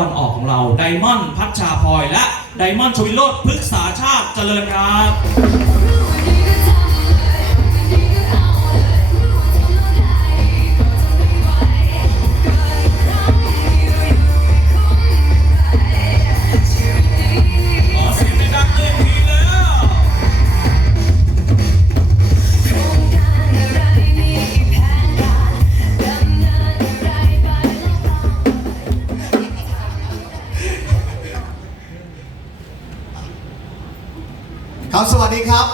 วันออกของเราไดมอนด์พัชชาพลอยและไดมอนด์ชวินโรดพฤกษาชาติเจริญครับ ครับสวัสดีครับ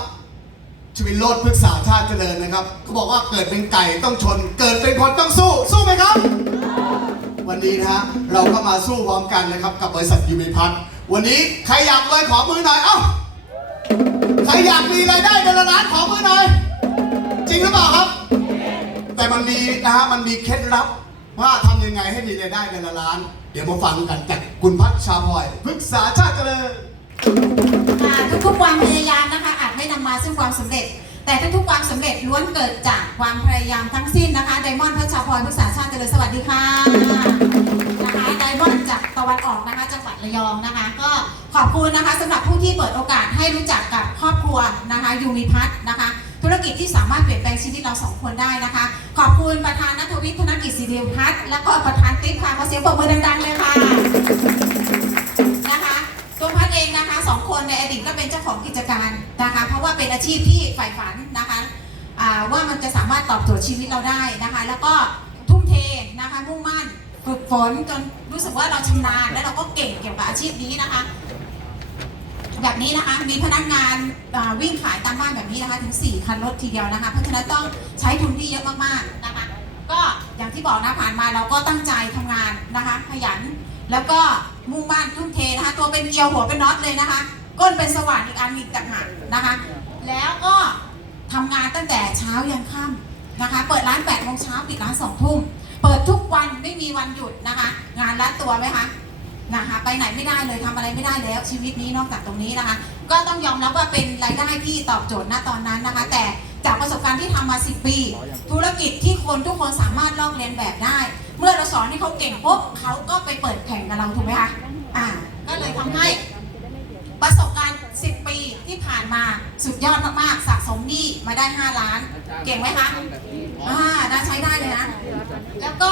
ชวินโรดพฤกษาชาติเจริญนะครับเขาบอกว่าเกิดเป็นไก่ต้องชน เกิดเป็นคนต้องสู้สู้ไหมครับ วันนี้นะฮะเราก็มาสู้พร้อมกันนะครับ กับบริษัทยูมิพัฒน์วันนี้ใครอยากรวยขอมือหน่อยเอ้าใครอยากมีรายได้เดือนละล้านขอมือหน่อย จริงหรือเปล่าครับ แต่มันมีนะฮะมันมีเคล็ดลับว่าทำยังไงให้มีรายได้เดือนละล้าน เดี๋ยวมาฟังกันจากคุณพัชชาพลอยพฤกษาชาติเจริญ ทุกๆความพยายามนะคะอาจไม่นำมาซึ่งความสำเร็จ แต่ทุกๆความสำเร็จล้วนเกิดจากความพยายามทั้งสิ้นนะคะไดมอนด์พัชชาพรภาษาชาติเจริญสวัสดีค่ะนะคะไดมอนด์จากตะวันออกนะคะจังหวัดระยองนะคะ ก็ขอบคุณนะคะสำหรับผู้ที่เปิดโอกาสให้รู้จักกับครอบครัวนะคะยูมิพัฒนะคะ ธุรกิจที่สามารถเปลี่ยนแปลงชีวิตเราสองคนได้นะคะ ขอบคุณประธานนัทวิทย์ธนกิจสิริพัฒน์แล้วก็ประธานติ๊กค่ะขอเสียงปรบมือดังๆเลยค่ะนะคะตัวพัดเองนะคะ สองคนในอดีตก็เป็นเจ้าของกิจการนะคะ เพราะว่าเป็นอาชีพที่ใฝ่ฝันนะคะว่ามันจะสามารถตอบโจทย์ชีวิตเราได้นะคะ แล้วก็ทุ่มเทนะคะมุ่งมั่นฝึกฝนจนรู้สึกว่าเราชำนาญและเราก็เก่งเกี่ยวกับอาชีพนี้นะคะ แบบนี้นะคะมีพนักงานาวิ่งขายตามบ้านแบบนี้นะคะถึง 4 คันรถทีเดียวนะคะ เพราะฉะนั้นต้องใช้ทุนที่เยอะมากๆนะคะ ก็อย่างที่บอกนะผ่านมาเราก็ตั้งใจทำงานนะคะ ขยันแล้วก็ มุ่งมั่นทุ่มเทนะคะ ตัวเป็นเกลียวหัวเป็นน็อตเลยนะคะ ก้นเป็นสว่านอีกอันอีกต่างหากนะคะ แล้วก็ทำงานตั้งแต่เช้ายันค่ำนะคะ เปิดร้าน8ปดโมงเช้าปิดร้านสองทุ่ม เปิดทุกวันไม่มีวันหยุดนะคะ งานรัดตัวไหมคะนะคะไปไหนไม่ได้เลยทำอะไรไม่ได้แล้วชีวิตนี้นอกจากตรงนี้นะคะ ก็ต้องยอมรับว่าเป็นรายได้ที่ตอบโจทย์ณตอนนั้นนะคะ แต่จากประสบการณ์ที่ทำมา 10 ปี ธุรกิจที่คนทุกคนสามารถลอกเลียนแบบได้ เมื่อเราสอนให้เขาเก่งปุ๊บเขาก็ไปเปิดแข่งกับเราถูกไหมคะอ่าก็เลยทำให้ประสบการณ์ 10 ปีที่ผ่านมาสุดยอดมากๆสะสมหนี้มาได้ 5 ล้าน เก่งไหมคะอ่าน่าใช้ได้เลยนะ แล้วก็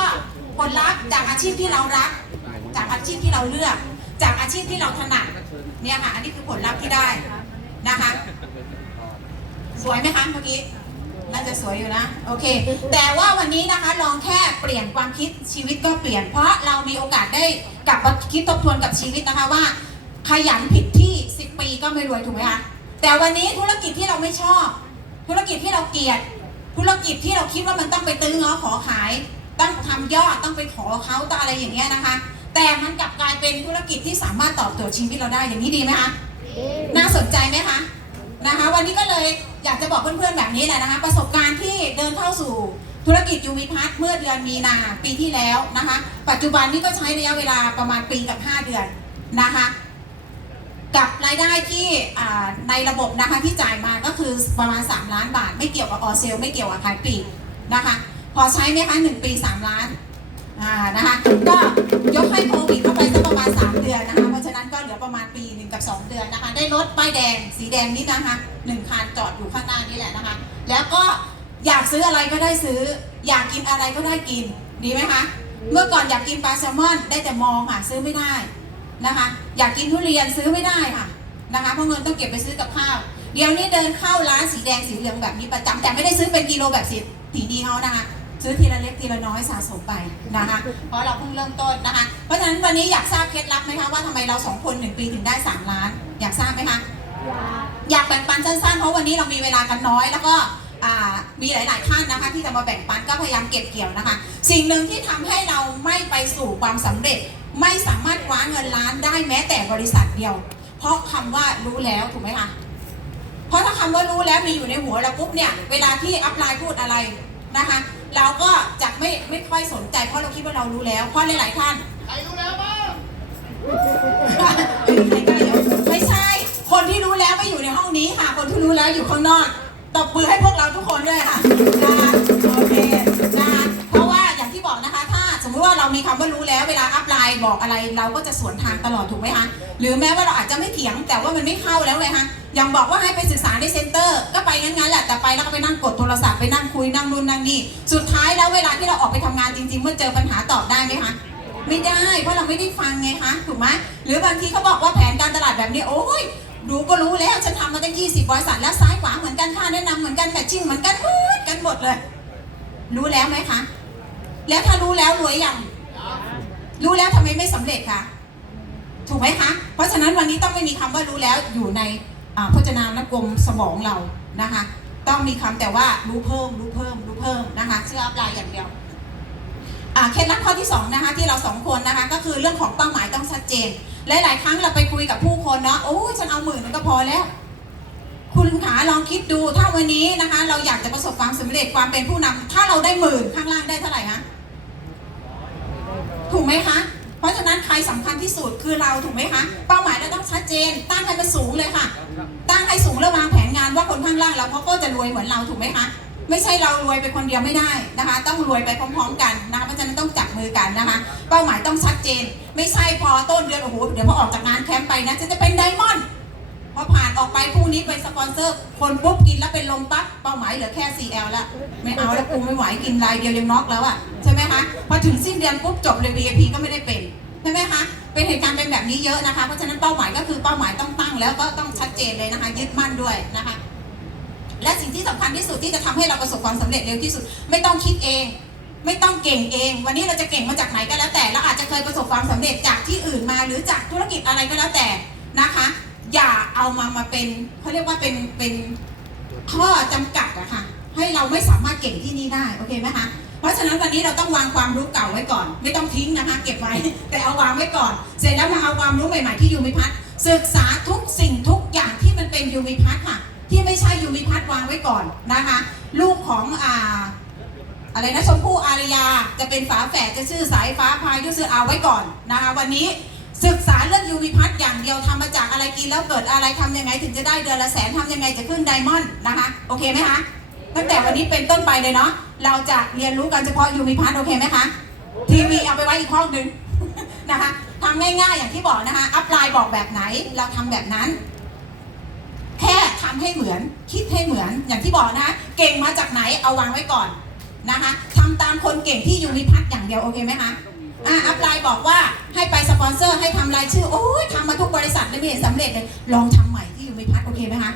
ผลลัพธ์จากอาชีพที่เรารัก จากอาชีพที่เราเลือก จากอาชีพที่เราถนัดเนี่ยค่ะ อันนี้คือผลลัพธ์ที่ได้นะคะ สวยไหมคะเมื่อกี้ น่าจะสวยอยู่นะ โอเค แต่ว่าวันนี้นะคะลองแค่เปลี่ยนความคิดชีวิตก็เปลี่ยน เพราะเรามีโอกาสได้กลับมาคิดทบทวนกับชีวิตนะคะว่า ขยันผิดที่ 10 ปีก็ไม่รวยถูกไหมคะแต่วันนี้ธุรกิจที่เราไม่ชอบ ธุรกิจที่เราเกลียด ธุรกิจที่เราคิดว่ามันต้องไปตื้อง้อขอขาย ต้องทำยอดต้องไปขอเขาต้องอะไรอย่างเงี้ยนะคะ แต่มันกลับกลายเป็นธุรกิจที่สามารถตอบโจทย์ชีวิตเราได้อย่างนี้ดีไหมคะน่าสนใจไหมคะนะคะ วันนี้ก็เลย อยากจะบอกเพื่อนๆแบบนี้แหละนะคะประสบการณ์ที่เดินเข้าสู่ธุรกิจยูมิพัฒน์เมื่อเดือนมีนาปีที่แล้วนะคะ ปัจจุบันนี้ก็ใช้ระยะเวลาประมาณปีกับ 5 เดือนนะคะกับรายได้ที่ในระบบนะคะที่จ่ายมาก็คือประมาณ 3 ล้านบาท ไม่เกี่ยวกับออเซลไม่เกี่ยวกับขายปีกนะคะ พอใช้ไหมคะ1ปี 3 ล้านนะคะก็ยกให้โควิดเข้าไปสักประมาณ 3 เดือนนะคะ เพราะฉะนั้นก็เหลือประมาณปี กับ 2 เดือนนะคะ ได้รถป้ายแดงสีแดงนี่นะคะหนึ่งคันจอดอยู่ข้างหน้านี่แหละนะคะ แล้วก็อยากซื้ออะไรก็ได้ซื้อ อยากกินอะไรก็ได้กินดีไหมคะเมื่อก่อนอยากกินปลาแซลมอนได้แต่มองค่ะซื้อไม่ได้นะคะ อยากกินทุเรียนซื้อไม่ได้ค่ะนะคะเพราะเงินต้องเก็บไปซื้อกับข้าวเดี๋ยวนี้เดินเข้าร้านสีแดงสีเหลืองแบบนี้ประจำแต่ไม่ได้ซื้อเป็นกิโลแบบสีสีดีเขานะคะ ซื้อทีละเล็กทีละน้อยสะสมไปนะคะ เพราะเราเพิ่งเริ่มต้นนะคะ เพราะฉะนั้นวันนี้อยากทราบเคล็ดลับไหมคะว่าทำไมเราสองคนหนึ่งปีถึงได้ 3 ล้าน อยากทราบไหมคะ อยากแบ่งปันสั้นๆ เพราะวันนี้เรามีเวลากันน้อย แล้วก็มีหลายๆท่านนะคะ ที่จะมาแบ่งปันก็พยายามเก็บเกี่ยวนะคะ สิ่งหนึ่งที่ทำให้เราไม่ไปสู่ความสำเร็จ ไม่สามารถคว้าเงินล้านได้แม้แต่บริษัทเดียว เพราะคำว่ารู้แล้วถูกไหมคะเพราะถ้าคำว่ารู้แล้วมีอยู่ในหัวเราปุ๊บเนี่ยเวลาที่อัพไลน์พูดอะไรนะคะ เราก็จะไม่ไม่ค่อยสนใจเพราะเราคิดว่าเรารู้แล้ว เพราะหลายๆท่าน ใครรู้แล้วบ้างไม่ใช่ คนที่รู้แล้วไม่อยู่ในห้องนี้ค่ะ คนที่รู้แล้วอยู่ข้างนอกตบมือให้พวกเราทุกคนด้วยค่ะนะคะโอเคนะคะเพราะว่าอย่างที่บอกนะคะ ถ้าสมมติว่าเรามีคำว่ารู้แล้ว เวลาอัพไลน์บอกอะไร เราก็จะสวนทางตลอดถูกไหมคะหรือแม้ว่าเราอาจจะไม่เถียงแต่ว่ามันไม่เข้าแล้วเลยคะ ยังบอกว่าให้ไปศึกษาในเซ็นเตอร์ ก็ไปงั้นๆแหละแต่ไปแล้วก็ไปนั่งกดโทรศัพท์ไปนั่งคุยนั่งนู่นนั่งนี่สุดท้ายแล้วเวลาที่เราออกไปทำงานจริง ๆ เมื่อเจอปัญหาตอบได้ไหมคะไม่ได้เพราะเราไม่ได้ฟังไงคะถูกไหมหรือบางทีเขาบอกว่าแผนการตลาดแบบนี้โอ้ยดูก็รู้แล้วฉันทำมาตั้ง20 บริษัทแล้วซ้ายขวาเหมือนกันค่าแนะนำเหมือนกันแต่ชิ่งเหมือนกันเหมือนกันหมดเลย รู้แล้วไหมคะ แล้วถ้ารู้แล้วรวยยังรู้แล้วทำไมไม่สำเร็จคะถูกไหมคะ เพราะฉะนั้นวันนี้ต้องไม่มีคำว่ารู้แล้วอยู่ใน พจนานุกรมสมองเรานะคะ ต้องมีคำแต่ว่ารู้เพิ่มรู้เพิ่มรู้เพิ่มนะคะเชื่ออัพไลน์อย่างเดียวเคล็ดลับข้อที่สองนะคะที่เราสองคนนะคะก็คือเรื่องของเป้าหมายต้องชัดเจนหลายๆครั้งเราไปคุยกับผู้คนเนาะโอ้ฉันเอาหมื่นก็พอแล้ว คุณขาลองคิดดูถ้าวันนี้นะคะ เราอยากจะประสบความสำเร็จความเป็นผู้นำถ้าเราได้หมื่นข้างล่างได้เท่าไหร่คะถูกไหมคะ เพราะฉะนั้นใครสำคัญที่สุดคือเราถูกไหมคะ เป้าหมายเราต้องชัดเจน ตั้งให้มันสูงเลยค่ะ ตั้งให้สูงแล้ววางแผนงานว่าคนข้างล่างเราเขาก็จะรวยเหมือนเราถูกไหมคะ ไม่ใช่เรารวยไปคนเดียวไม่ได้นะคะ ต้องรวยไปพร้อมๆกันนะคะ เพราะฉะนั้นต้องจับมือกันนะคะ เป้าหมายต้องชัดเจน ไม่ใช่พอต้นเดือนโอ้โหเดี๋ยวพอออกจากงานแคมป์ไปนะจะจะเป็นไดมอนด์ อผ่านออกไปพรุ่งนี้ไปสปอนเซอร์ คนปุ๊บกินแล้วเป็นลมปั๊บเป้าหมายเหลือแค่ CL แล้ว ไม่เอาแล้วกูไม่ไหวกินรายเดียวยังน็อกแล้วอะใช่ไหมคะพอถึงสิ้นเดือนปุ๊บจบเลย VIP ก็ไม่ได้เป็นใช่ไหมคะเป็นเหตุการณ์เป็นแบบนี้เยอะนะคะ เพราะฉะนั้นเป้าหมายก็คือเป้าหมายต้องตั้งแล้วก็ต้องชัดเจนเลยนะคะ ยึดมั่นด้วยนะคะ และสิ่งที่สำคัญที่สุดที่จะทำให้เราประสบความสำเร็จเร็วที่สุด ไม่ต้องคิดเอง ไม่ต้องเก่งเอง วันนี้เราจะเก่งมาจากไหนก็แล้วแต่เราอาจจะเคยประสบความสำเร็จจากที่อื่นมาหรือจากธุรกิจอะไรก็แล้วแต่นะคะ อย่าเอามามาเป็นเขาเรียกว่าเป็นเป็นข้อจำกัดอะค่ะให้เราไม่สามารถเก่งที่นี่ได้โอเคไหมคะเพราะฉะนั้นวันนี้เราต้องวางความรู้เก่าไว้ก่อน ไม่ต้องทิ้งนะคะ เก็บไว้ แต่เอาวางไว้ก่อน เสร็จแล้วมาเอาความรู้ใหม่ๆที่ยูมิพัฒศึกษาทุกสิ่งทุกอย่างที่มันเป็นยูมิพัฒค่ะ ที่ไม่ใช่ยูมิพัฒวางไว้ก่อนนะคะ ลูกของอ่าอะไรนะชมพู่อารยาจะเป็นฝาแฝดจะชื่อสายฟ้าพายุชื่อเอาไว้ก่อนนะคะ วันนี้ ศึกษาเรื่องยูวิพัฒน์อย่างเดียวทำมาจากอะไรกินแล้วเกิดอะไรทำยังไงถึงจะได้เดือนละแสนทำยังไงจะขึ้นไดมอนด์นะคะ โอเคไหมคะตั้งแต่วันนี้เป็นต้นไปเลยเนาะเราจะเรียนรู้กันเฉพาะยูวิพัฒน์โอเคไหมคะทีวีเอาไปไว้อีกห้องหนึ่งนะคะทำง่ายๆอย่างที่บอกนะคะ อัพไลน์บอกแบบไหนเราทำแบบนั้น แค่ทำให้เหมือนคิดให้เหมือนอย่างที่บอกนะะเก่งมาจากไหนเอาวางไว้ก่อนนะคะทำตามคนเก่งที่ยูนิพัฒน์อย่างเดียวโอเคไหมคะ อ่าอัพไลน์บอกว่าให้ไปสปอนเซอร์ให้ทำรายชื่อ โอ้ยทำมาทุกบริษัทเลยไม่เห็นสำเร็จเลย ลองทำใหม่ที่อยูนิพัฒน์โอเคไหมคะ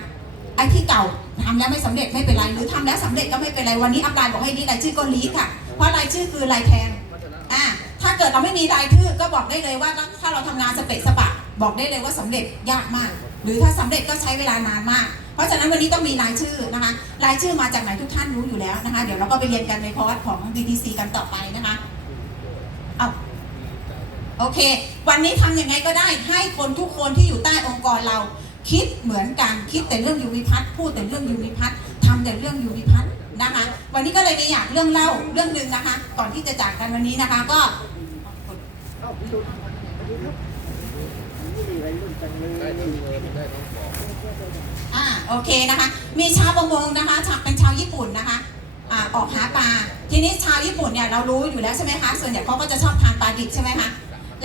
ไอ้ที่เก่าทำแล้วไม่สำเร็จไม่เป็นไร หรือทำแล้วสำเร็จก็ไม่เป็นไร วันนี้อัพไลน์บอกให้รีดรายชื่อก็รีค่ะ เพราะรายชื่อคือรายแทนอ่าถ้าเกิดเราไม่มีรายชื่อก็บอกได้เลยว่าถ้าเราทำงานสเปะสปะ บอกได้เลยว่าสำเร็จยากมาก หรือถ้าสำเร็จก็ใช้เวลานานมากเพราะฉะนั้นวันนี้ต้องมีรายชื่อนะคะ รายชื่อมาจากไหนทุกท่านรู้อยู่แล้วนะคะ เดี๋ยวเราก็ไปเรียนกันในคอร์สของ DTC กันต่อไปนะคะ เอาโอเค วันนี้ทำยังไงก็ได้ให้คนทุกคนที่อยู่ใต้องค์กรเรา คิดเหมือนกันคิดแต่เรื่องยูวิพัฒน์พูดแต่เรื่องยูวิพัฒน์ทำแต่เรื่องยูวิพัฒน์นะคะ วันนี้ก็เลยมีอยากเรื่องเล่าเรื่องหนึ่งนะคะ ก่อนที่จะจากกันวันนี้นะคะ ก็อ่าโอเคนะคะ มีชาวประมงนะคะชาวเป็นชาวญี่ปุ่นนะคะ อออกหาปลา ทีนี้ชาวญี่ปุ่นเนี่ยเรารู้อยู่แล้วใช่ไหมคะ ส่วนใหญ่เขาก็จะชอบทานปลาดิบใช่ไหมคะ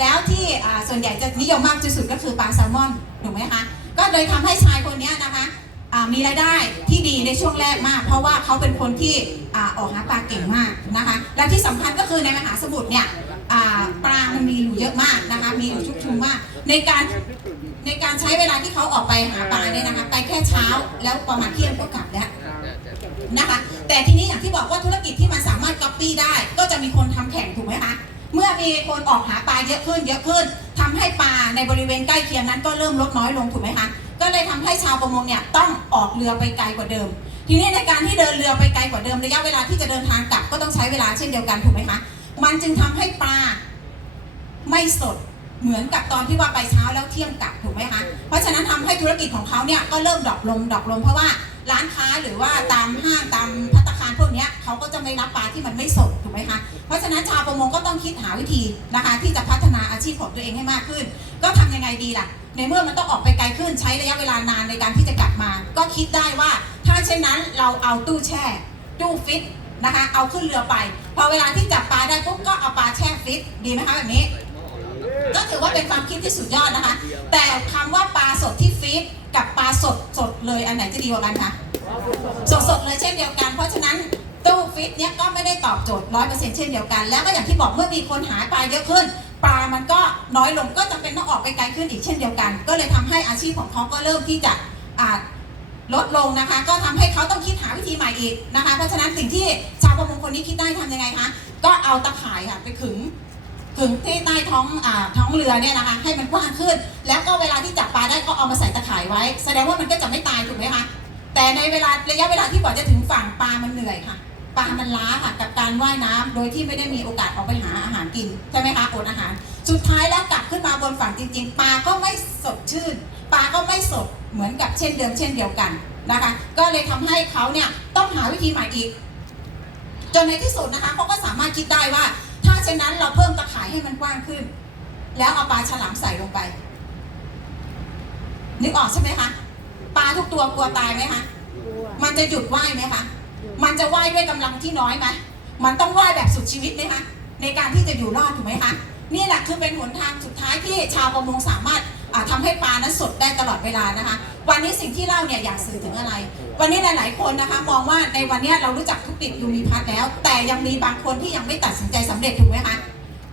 แล้วที่ส่วนใหญ่จะนิยมมากที่สุดก็คือปลาแซลมอนถูกไหมคะ ก็เลยทำให้ชายคนนี้นะคะมีรายได้ที่ดีในช่วงแรกมาก เพราะว่าเขาเป็นคนที่อออกหาปลาเก่งมากนะคะ และที่สำคัญก็คือในมหาสมุทรเนี่ยปลามันมีอยู่เยอะมากนะคะ มีอยู่ชุกชุมมาก ในการในการใช้เวลาที่เขาออกไปหาปลาเนี่ยนะคะ ไปแค่เช้าแล้วประมาณเที่ยงก็กลับแล้ว นะคะ แต่ทีนี้อย่างที่บอกว่าธุรกิจที่มันสามารถก๊อปปี้ได้ ก็จะมีคนทำแข่งถูกไหมคะเมื่อมีคนออกหาปลาเยอะขึ้นเยอะขึ้นทำให้ปลาในบริเวณใกล้เคียงนั้นก็เริ่มลดน้อยลงถูกไหมคะก็เลยทำให้ชาวประมงเนี่ยต้องออกเรือไปไกลกว่าเดิม ทีนี้ในการที่เดินเรือไปไกลกว่าเดิมระยะเวลาที่จะเดินทางกลับก็ต้องใช้เวลาเช่นเดียวกันถูกไหมคะมันจึงทำให้ปลาไม่สดเหมือนกับตอนที่ว่าไปเช้าแล้วเที่ยงกลับถูกไหมคะเพราะฉะนั้นทำให้ธุรกิจของเขาเนี่ยก็เริ่มดรอปลงดรอปลงเพราะว่า ร้านค้าหรือว่าตามห้างตามพัตตาคารพวกนี้เขาก็จะไม่รับปลาที่มันไม่สดถูกไหมคะเพราะฉะนั้นชาวประมงก็ต้องคิดหาวิธีนะคะที่จะพัฒนาอาชีพของตัวเองให้มากขึ้น ก็ทำยังไงดีล่ะ ในเมื่อมันต้องออกไปไกลขึ้นใช้ระยะเวลานานในการที่จะกลับมา ก็คิดได้ว่าถ้าเช่นนั้นเราเอาตู้แช่ตู้ฟิตนะคะเอาขึ้นเรือไป พอเวลาที่จับปลาได้ปุ๊บก็เอาปลาแช่ฟิตดีไหมคะแบบนี้ ถือว่าเป็นความคิดที่สุดยอดนะคะ แต่คำว่าปลาสดที่ฟีดกับปลาสดสดเลยอันไหนจะดีกว่ากันคะสดสดเลยเช่นเดียวกัน เพราะฉะนั้นตู้ฟีดเนี้ยก็ไม่ได้ตอบโจทย์ร้อยเปอร์เซ็นต์เช่นเดียวกัน แล้วก็อย่างที่บอกเมื่อมีคนหาปลาเยอะขึ้น ปลามันก็น้อยลงก็จำเป็นต้องออกไปไกลขึ้นอีกเช่นเดียวกัน ก็เลยทำให้อาชีพของเขาก็เริ่มที่จะอ่าลดลงนะคะ ก็ทำให้เขาต้องคิดหาวิธีใหม่อีกนะคะ เพราะฉะนั้นสิ่งที่ชาวประมงคนนี้คิดได้ทำยังไงคะก็เอาตะข่ายค่ะไปขึง ขึงที่ใต้ท้องอ่าท้องเรือเนี่ยนะคะ ให้มันกว้างขึ้น แล้วก็เวลาที่จับปลาได้ก็เอามาใส่ตะข่ายไว้ แสดงว่ามันก็จะไม่ตายถูกไหมคะแต่ในเวลาระยะเวลาที่กว่าจะถึงฝั่งปลามันเหนื่อยค่ะปลามันล้าค่ะกับการว่ายน้ำโดยที่ไม่ได้มีโอกาสออกไปหาอาหารกินใช่ไหมคะอดอาหาร สุดท้ายแล้วกลับขึ้นมาบนฝั่งจริง ๆ ปลาก็ไม่สดชื่น ปลาก็ไม่สดเหมือนกับเช่นเดิมเช่นเดียวกันนะคะ ก็เลยทำให้เขาเนี่ยต้องหาวิธีใหม่อีกจนในที่สุดนะคะเขาก็สามารถคิดได้ว่า ถ้าเช่นนั้นเราเพิ่มตะข่ายให้มันกว้างขึ้น แล้วเอาปลาฉลามใส่ลงไป นึกออกใช่ไหมคะปลาทุกตัวกลัวตายไหมคะมันจะหยุดว่ายไหมคะมันจะว่ายด้วยกำลังที่น้อยไหมมันต้องว่ายแบบสุดชีวิตไหมคะในการที่จะอยู่รอดถูกไหมคะนี่แหละคือเป็นหนทางสุดท้ายที่ชาวประมงสามารถอ่าทำาให้ปลานั้นสดได้ตลอดเวลานะคะ วันนี้สิ่งที่เล่าเนี่ยอยากสื่อถึงอะไร วันนี้หลาย ๆ คนนะคะมองว่าในวันนี้เรารู้จักทุกติดยูมีพัทแล้ว แต่ยังมีบางคนที่ยังไม่ตัดสินใจสำเร็จถูกไหมคะ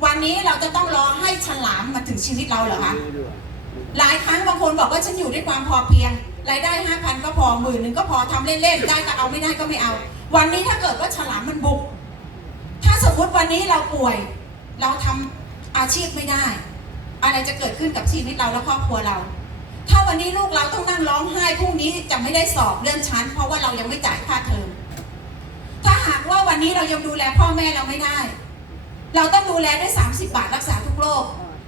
วันนี้เราจะต้องรอให้ฉลามมาถึงชีวิตเราเหรอคะหลายครั้งบางคนบอกว่าฉันอยู่ด้วยความพอเพียงรายได้ห้าพันก็พอหมื่นหนึ่งก็พอทำเล่น ๆ ได้ก็เอาไม่ได้ก็ไม่เอา วันนี้ถ้าเกิดว่าฉลามมันบุก ถ้าสมมติวันนี้เราป่วย เราทำอาชีพไม่ได้ อะไรจะเกิดขึ้นกับชีวิตเราและครอบครัวเรา วันนี้ลูกเราต้องนั่งร้องไห้พรุ่งนี้จะไม่ได้สอบเลื่อนชั้น เพราะว่าเรายังไม่จ่ายค่าเทอมถ้าหากว่าวันนี้เรายังดูแลพ่อแม่เราไม่ได้ เราต้องดูแลด้วย 30 บาทรักษาทุกโรค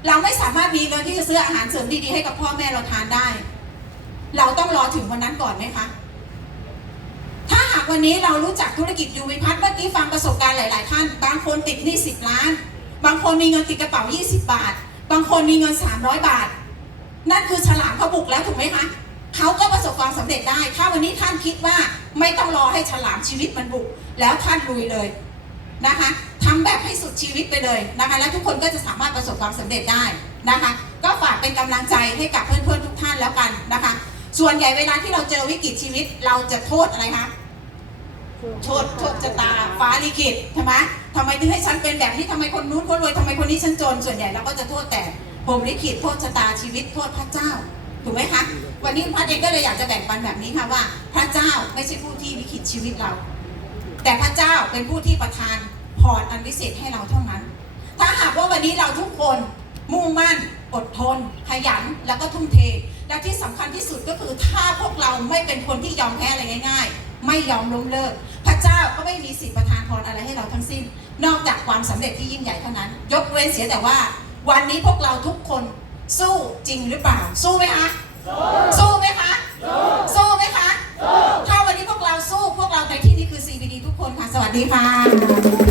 เราไม่สามารถมีเงินที่จะซื้ออาหารเสริมดีๆให้กับพ่อแม่เราทานได้ เราต้องรอถึงวันนั้นก่อนไหมคะถ้าหากวันนี้เรารู้จักธุรกิจยูวิพัฒน์เมื่อกี้ฟังประสบการณ์หลาย ๆ ท่าน บางคนติดหนี้10ล้าน บางคนมีเงินติดกระเป๋า 20 บาท บางคนมีเงิน 300 บาท นั่นคือฉลามเขาบุกแล้วถูกไหมคะเขาก็ประสบความสำเร็จได้ ถ้าวันนี้ท่านคิดว่าไม่ต้องรอให้ฉลามชีวิตมันบุก แล้วท่านลุยเลยนะคะทำแบบให้สุดชีวิตไปเลยนะคะ แล้วทุกคนก็จะสามารถประสบความสำเร็จได้นะคะ ก็ฝากเป็นกำลังใจให้กับเพื่อนๆทุกท่านแล้วกันนะคะ ส่วนใหญ่เวลาที่เราเจอวิกฤตชีวิตเราจะโทษอะไรคะโทษโทษชะตาฟ้าลิขิตใช่ไหมทำไมถึงให้ฉันเป็นแบบนี้ทำไมคนนู้นคนรวยทำไมคนนี้ฉันจนส่วนใหญ่เราก็จะโทษแต่ ผมลิขิตโทษชะตาชีวิตโทษพระเจ้า ถูกไหมคะ วันนี้พัดเองก็เลยอยากจะแบ่งปันแบบนี้ค่ะว่า พระเจ้าไม่ใช่ผู้ที่ลิขิตชีวิตเรา แต่พระเจ้าเป็นผู้ที่ประทานพรอันวิเศษให้เราเท่านั้น ถ้าหากว่าวันนี้เราทุกคนมุ่งมั่น อดทน ขยัน แล้วก็ทุ่มเท และที่สำคัญที่สุดก็คือถ้าพวกเราไม่เป็นคนที่ยอมแพ้อะไรง่าย ๆ ไม่ยอมล้มเลิก พระเจ้าก็ไม่มีสิทธิ์ประทานพรอะไรให้เราทั้งสิ้น นอกจากความสำเร็จที่ยิ่งใหญ่เท่านั้น ยกเว้นเสียแต่ว่า วันนี้พวกเราทุกคนสู้จริงหรือเปล่า สู้ไหมคะ สู้ไหมคะ สู้ไหมคะ ถ้าวันนี้พวกเราสู้พวกเราในที่นี้คือ CBD ทุกคนค่ะ สวัสดีค่ะ